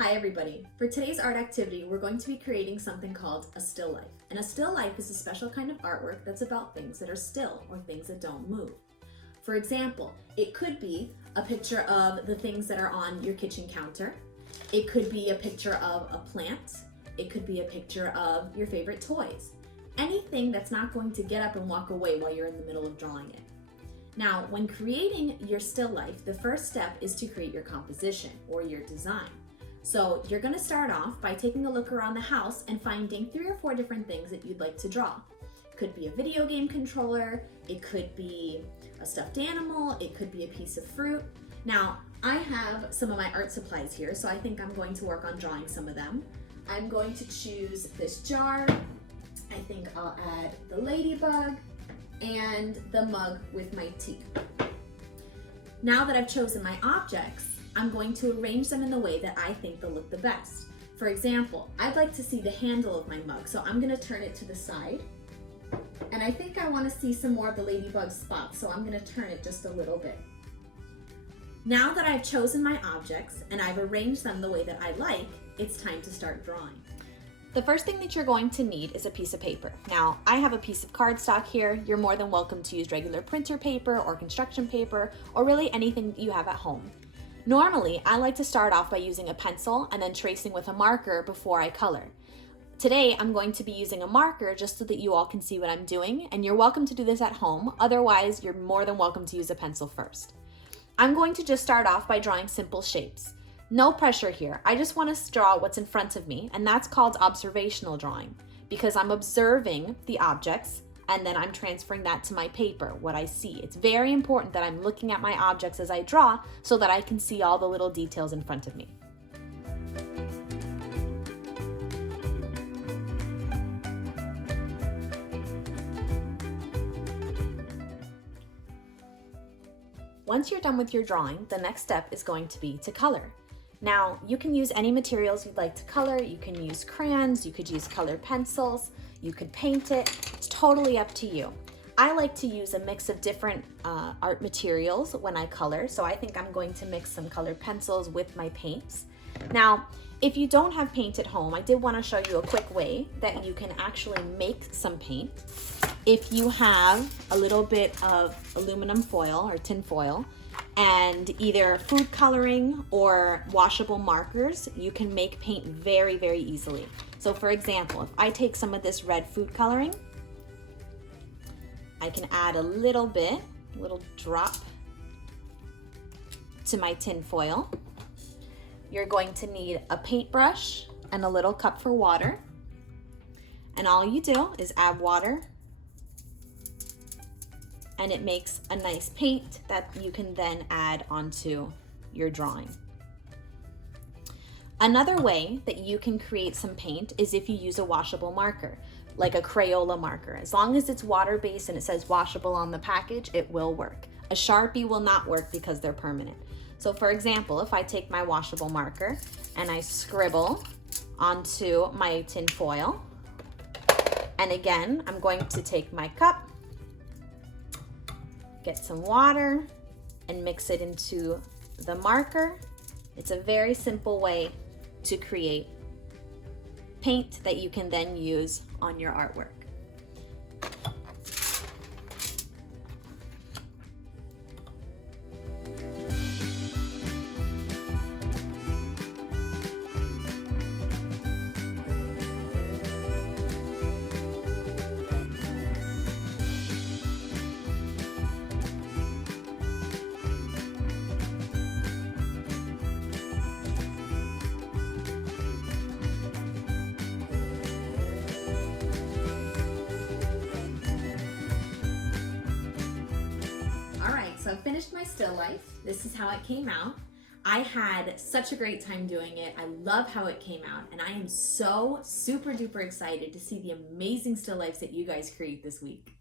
Hi everybody. For today's art activity, we're going to be creating something called a still life. And a still life is a special kind of artwork that's about things that are still or things that don't move. For example, it could be a picture of the things that are on your kitchen counter. It could be a picture of a plant. It could be a picture of your favorite toys. Anything that's not going to get up and walk away while you're in the middle of drawing it. Now, when creating your still life, the first step is to create your composition or your design. So you're going to start off by taking a look around the house and finding 3 or 4 different things that you'd like to draw. It could be a video game controller, it could be a stuffed animal, it could be a piece of fruit. Now, I have some of my art supplies here, so I think I'm going to work on drawing some of them. I'm going to choose this jar. I think I'll add the ladybug and the mug with my tea. Now that I've chosen my objects, I'm going to arrange them in the way that I think they'll look the best. For example, I'd like to see the handle of my mug, so I'm going to turn it to the side. And I think I want to see some more of the ladybug spots, so I'm going to turn it just a little bit. Now that I've chosen my objects and I've arranged them the way that I like, it's time to start drawing. The first thing that you're going to need is a piece of paper. Now, I have a piece of cardstock here. You're more than welcome to use regular printer paper or construction paper, or really anything you have at home. Normally, I like to start off by using a pencil and then tracing with a marker before I color. Today, I'm going to be using a marker just so that you all can see what I'm doing, and you're welcome to do this at home. Otherwise, you're more than welcome to use a pencil first. I'm going to just start off by drawing simple shapes. No pressure here. I just want to draw what's in front of me, and that's called observational drawing because I'm observing the objects and then I'm transferring that to my paper, what I see. It's very important that I'm looking at my objects as I draw so that I can see all the little details in front of me. Once you're done with your drawing, the next step is going to be to color. Now, you can use any materials you'd like to color. You can use crayons, you could use colored pencils, you could paint it. It's totally up to you. I like to use a mix of different art materials when I color, so I think I'm going to mix some colored pencils with my paints. Now, if you don't have paint at home, I did want to show you a quick way that you can actually make some paint. If you have a little bit of aluminum foil or tin foil, and either food coloring or washable markers, you can make paint very, very easily. So for example, if I take some of this red food coloring, I can add a little drop to my tin foil. You're going to need a paintbrush and a little cup for water. And all you do is add water, and it makes a nice paint that you can then add onto your drawing. Another way that you can create some paint is if you use a washable marker, like a Crayola marker. As long as it's water-based and it says washable on the package, it will work. A Sharpie will not work because they're permanent. So for example, if I take my washable marker and I scribble onto my tin foil, and again, I'm going to take my cup, get some water, and mix it into the marker. It's a very simple way to create paint that you can then use on your artwork. So I finished my still life. This is how it came out. I had such a great time doing it. I love how it came out, and I am so super duper excited to see the amazing still lifes that you guys create this week.